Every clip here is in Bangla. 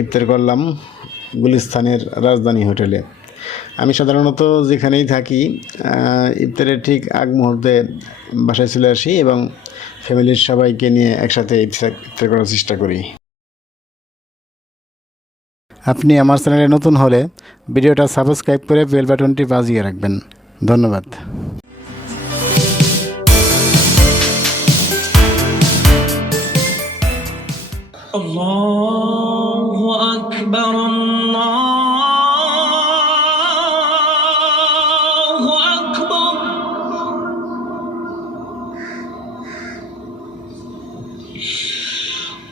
ইফতার করলাম গুলিস্তানের রাজধানী হোটেলে। আমি সাধারণত যেখানেই থাকি ইফতারের ঠিক আগ মুহূর্তে বাসায় চলে আসি এবং ফ্যামিলির সবাইকে নিয়ে একসাথে ইফতার করার চেষ্টা করি। আপনি আমার চ্যানেলে নতুন হলে ভিডিওটা সাবস্ক্রাইব করে বেল বাটনটি বাজিয়ে রাখবেন। ধন্যবাদ। আল্লাহু আকবার, আল্লাহু আকবার।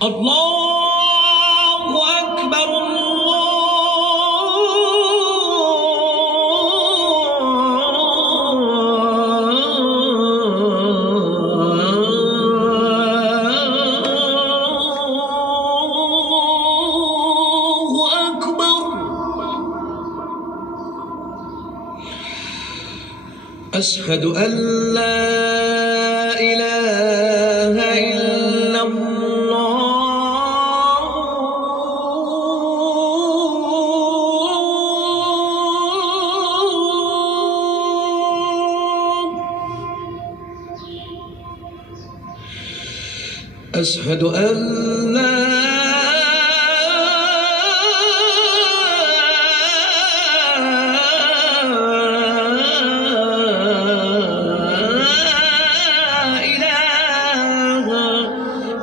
আল্লাহু আকবার, আল্লাহু আকবার। আশহাদু আল্লা ইলাহা ইল্লাল্লাহ। أشهد أن لا إله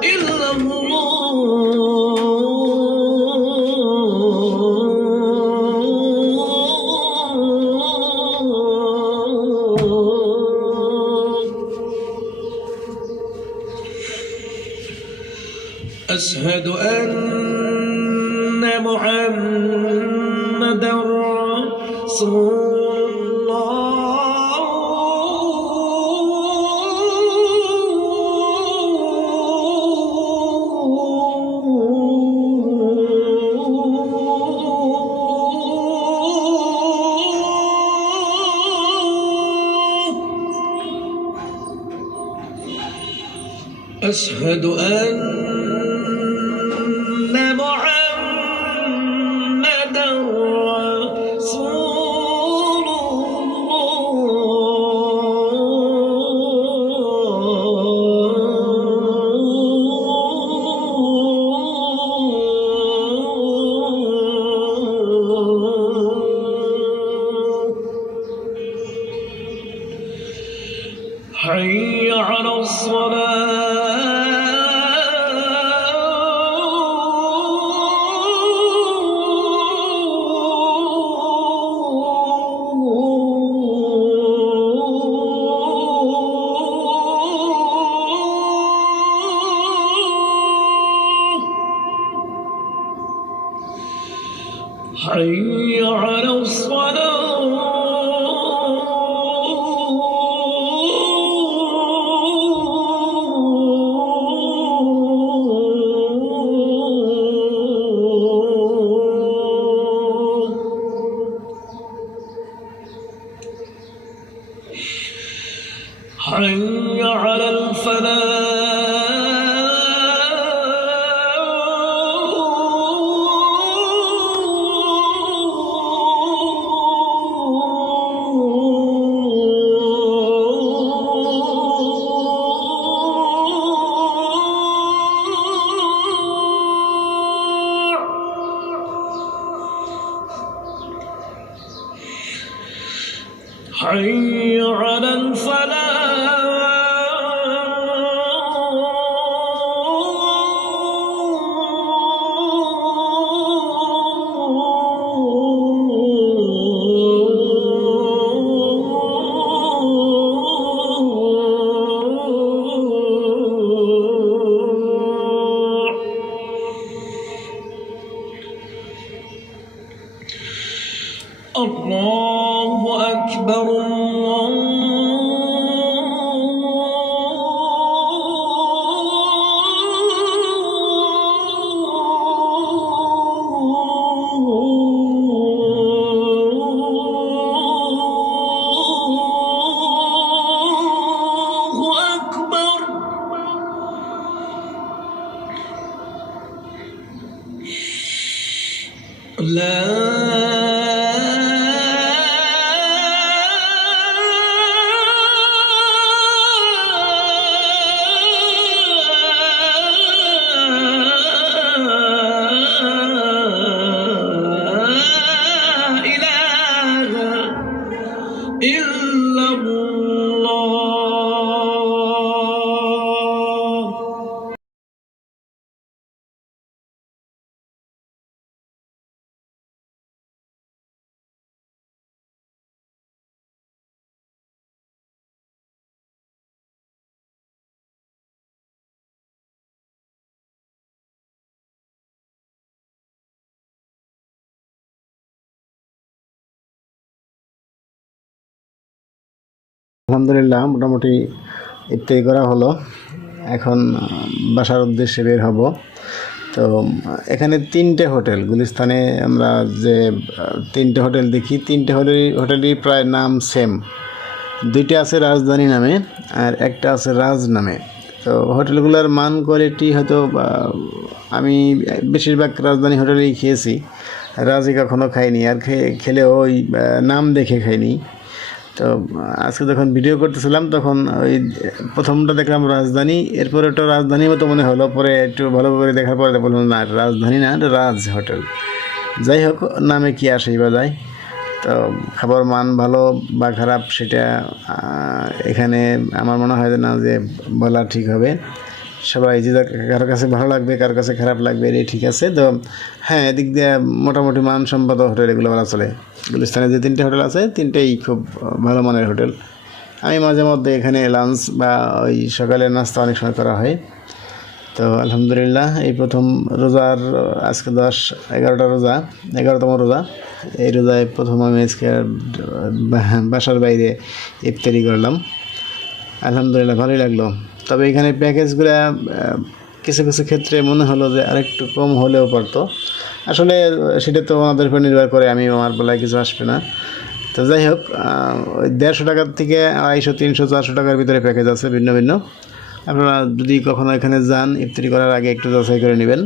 إلا أشهد أن محمدا رسول الله. أشهد أن محمدا رسول الله. حي على حي على حي على حي على الله أكبر، الله لا إله إلا الله. আলহামদুলিল্লাহ মোটামুটি ইফতারি করা হলো। এখন বাসার উদ্দেশ্যে বের হব। তো এখানে 3টে হোটেল গুলিস্তানে আমরা যে 3টে হোটেল দেখি, 3টে হোটেলই প্রায় নাম সেম। 2টা আছে রাজধানী নামে আর একটা আছে রাজ নামে। তো হোটেলগুলোর মান কোয়ালিটি হয়তো আমি বেশিরভাগ রাজধানী হোটেলেই খেয়েছি, রাজে কখনো খাইনি, আর খেলেও ওই নাম দেখে খাইনি। তো আজকে যখন ভিডিও করতেছিলাম তখন ওই প্রথমটা দেখলাম রাজধানী, এরপরে একটা রাজধানীর মতো মনে হলো, পরে একটু ভালো করে দেখার পরে বললাম না রাজধানী না, এটা রাজ হোটেল। যাই হোক, নামে কি আসেই বা যায়। তো খাবার মান ভালো বা খারাপ সেটা এখানে আমার মনে হয় না যে বলা ঠিক হবে। সবাই যে কারোর কাছে ভালো লাগবে, কারোর কাছে খারাপ লাগবে, এটাই ঠিক আছে। তো হ্যাঁ, এদিক দিয়ে মোটামুটি মানসম্মত হোটেল এগুলো বলা চলে। গুলিস্তানে যে 3টে হোটেল আছে 3টেই খুব ভালো মানের হোটেল। আমি মাঝে মধ্যে এখানে লাঞ্চ বা ওই সকালের নাস্তা অনেক সময় করা হয়। তো আলহামদুলিল্লাহ, এই প্রথম রোজার আজকে 11টা রোজা, 11তম রোজা। এই রোজায় প্রথম আমি আজকে বাসার বাইরে ইফতারি করলাম। আলহামদুলিল্লাহ, ভালোই লাগলো। তবে এখানে প্যাকেজগুলো কিছু কিছু ক্ষেত্রে মনে হলো যে আরেকটু কম হলেও পারতো। আসলে সেটা তো ওনাদের উপর নির্ভর করে, আমি আমার বেলায় কিছু আসবে না। তো যাই হোক, ওই 150 টাকার থেকে 250, 300, 400 টাকার ভিতরে প্যাকেজ আছে ভিন্ন ভিন্ন। আপনারা যদি কখনো এখানে যান, ইফতারি করার আগে একটু যাচাই করে নেবেন,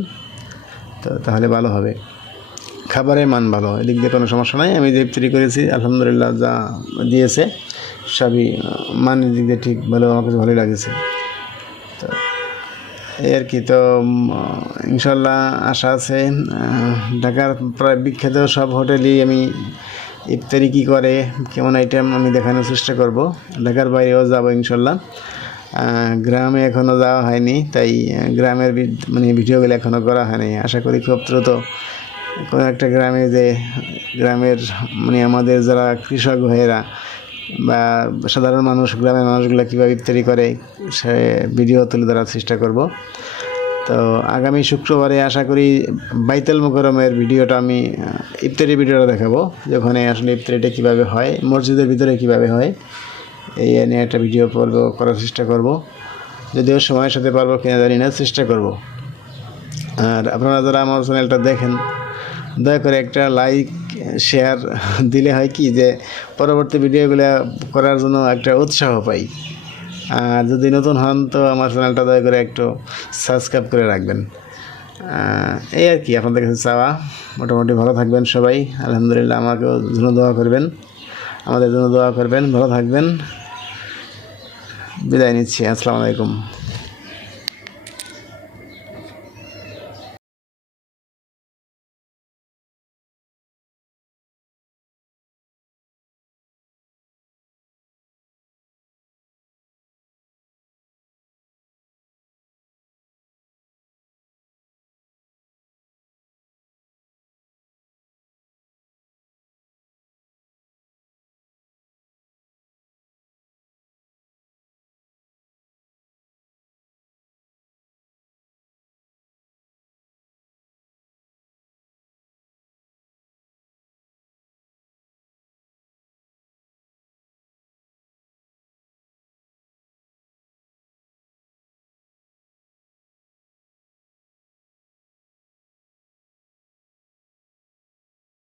তো তাহলে ভালো হবে। খাবারের মান ভালো, এদিক দিয়ে কোনো সমস্যা নাই। আমি যে ইফতারি করেছি আলহামদুলিল্লাহ, যা দিয়েছে সবই মানের দিক দিয়ে ঠিক ভালো, আমার কাছে ভালোই লাগেছে। তো এই আর কি। তো ইনশাল্লাহ আশা আছে ঢাকার প্রায় বিখ্যাত সব হোটেলই আমি ইফতারি কী করে, কেমন আইটেম আমি দেখানোর চেষ্টা করব। ঢাকার বাইরেও যাবো ইনশাল্লাহ। গ্রামে এখনও যাওয়া হয়নি, তাই গ্রামের ভিডিওগুলো এখনও করা হয়নি। আশা করি খুব দ্রুত কোনো একটা গ্রামে যে গ্রামের আমাদের যারা কৃষক ভাইয়েরা বা সাধারণ মানুষ, গ্রামের মানুষগুলো কীভাবে ইফতারি করে সে ভিডিও তুলে ধরার চেষ্টা করব। তো আগামী শুক্রবারে আশা করি বাইতুল মুকাররমের ভিডিওটা আমি ইফতারি ভিডিওটা দেখাবো, যেখানে আসলে ইফতারিটা কীভাবে হয়, মসজিদের ভিতরে কীভাবে হয়, এই নিয়ে একটা ভিডিও করার চেষ্টা করব। যদিও সময়ের সাথে পারবো কিনা জানি না, চেষ্টা করব। আর আপনারা যারা আমার চ্যানেলটা দেখেন, দয়া করে একটা লাইক শেয়ার দিলে হয় কি যে পরবর্তী ভিডিওগুলো করার জন্য একটা উৎসাহ পাই। আর যদি নতুন হন তো আমার চ্যানেলটা দয়া করে একটু সাবস্ক্রাইব করে রাখবেন। এই আর কি আপনাদের কাছে চাওয়া। মোটামুটি ভালো থাকবেন সবাই। আলহামদুলিল্লাহ, আমাকেও জন্য দোয়া করবেন, আমাদের জন্য দোয়া করবেন। ভালো থাকবেন। বিদায় নিচ্ছি। আসসালামু আলাইকুম।